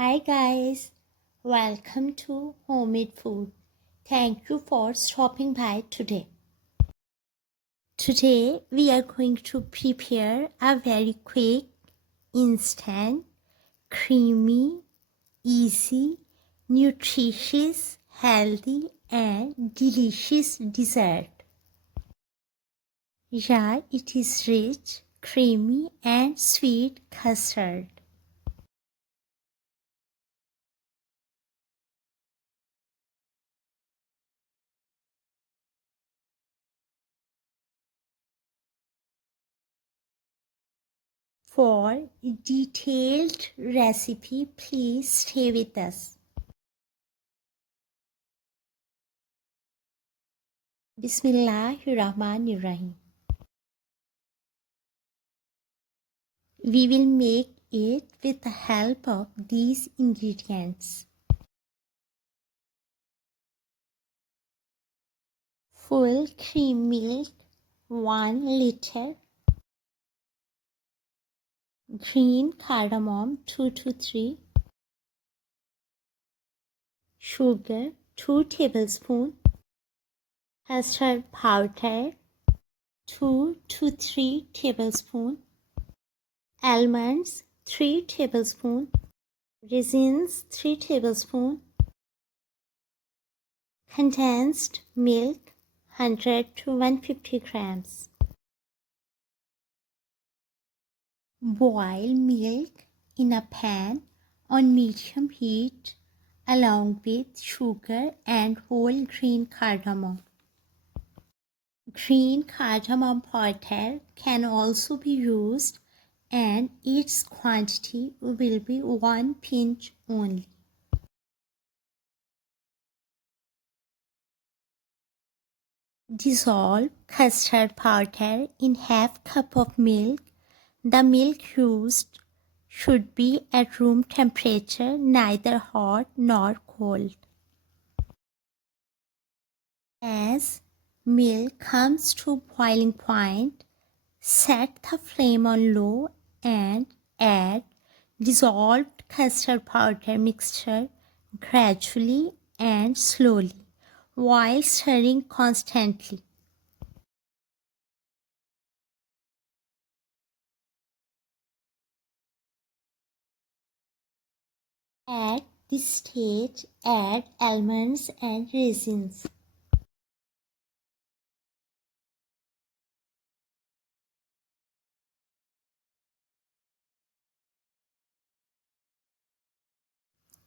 Hi guys, welcome to Homemade Food. Thank you for stopping by today. Today we are going to prepare a very quick, instant, creamy, easy, nutritious, healthy and delicious dessert. Yeah, it is rich, creamy and sweet custard. For a detailed recipe, please stay with us. Bismillahirrahmanirrahim. We will make it with the help of these ingredients. Full cream milk 1 liter, green cardamom 2 to 3, sugar 2 tablespoons, custard powder 2 to 3 tablespoons, almonds 3 tablespoons, raisins 3 tablespoons, condensed milk 100 to 150 grams. Boil milk in a pan on medium heat along with sugar and whole green cardamom. Green cardamom powder can also be used and its quantity will be 1 pinch only. Dissolve custard powder in half cup of milk. The milk used should be at room temperature, neither hot nor cold. As milk comes to boiling point, set the flame on low and add dissolved custard powder mixture gradually and slowly while stirring constantly. At this stage, add almonds and raisins.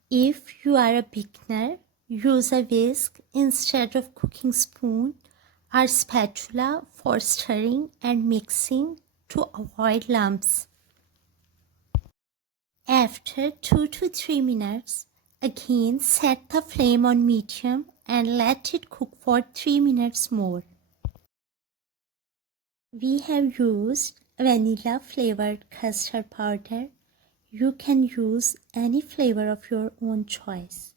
If you are a beginner, use a whisk instead of cooking spoon or spatula for stirring and mixing to avoid lumps. After 2 to 3 minutes, again set the flame on medium and let it cook for 3 minutes more. We have used vanilla flavored custard powder. You can use any flavor of your own choice.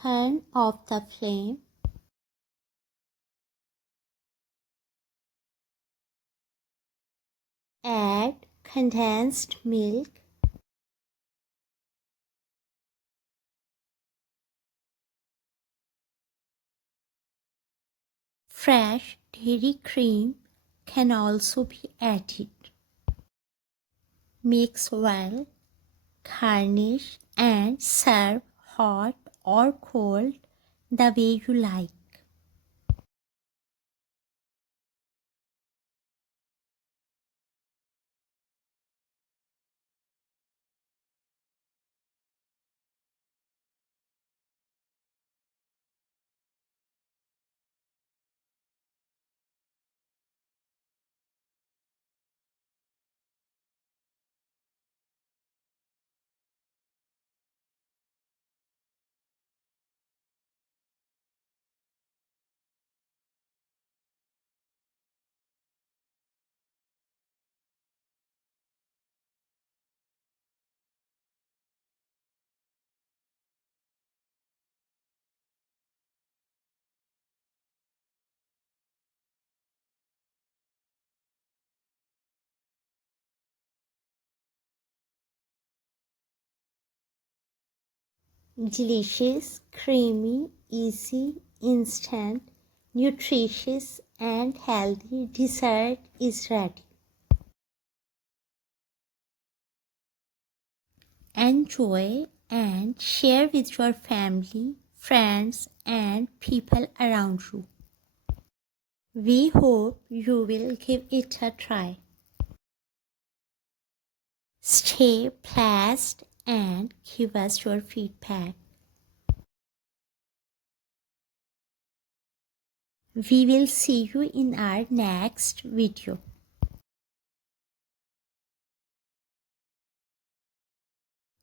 Turn off the flame. Add condensed milk, fresh dairy cream can also be added. Mix well, garnish and serve hot or cold the way you like. Delicious, creamy, easy, instant, nutritious and healthy dessert is ready. Enjoy and share with your family, friends and people around you. We hope you will give it a try. Stay blessed and give us your feedback. We will see you in our next video.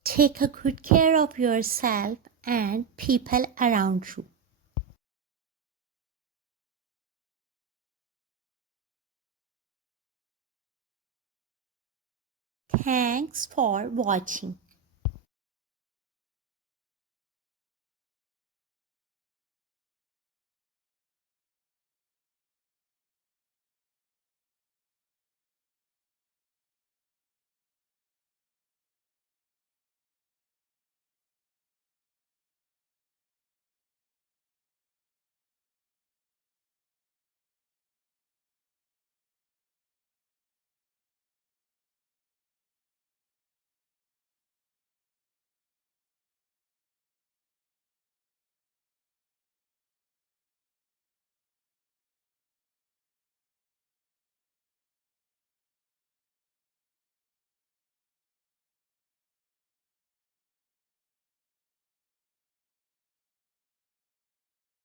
Take a good care of yourself and people around you. Thanks for watching.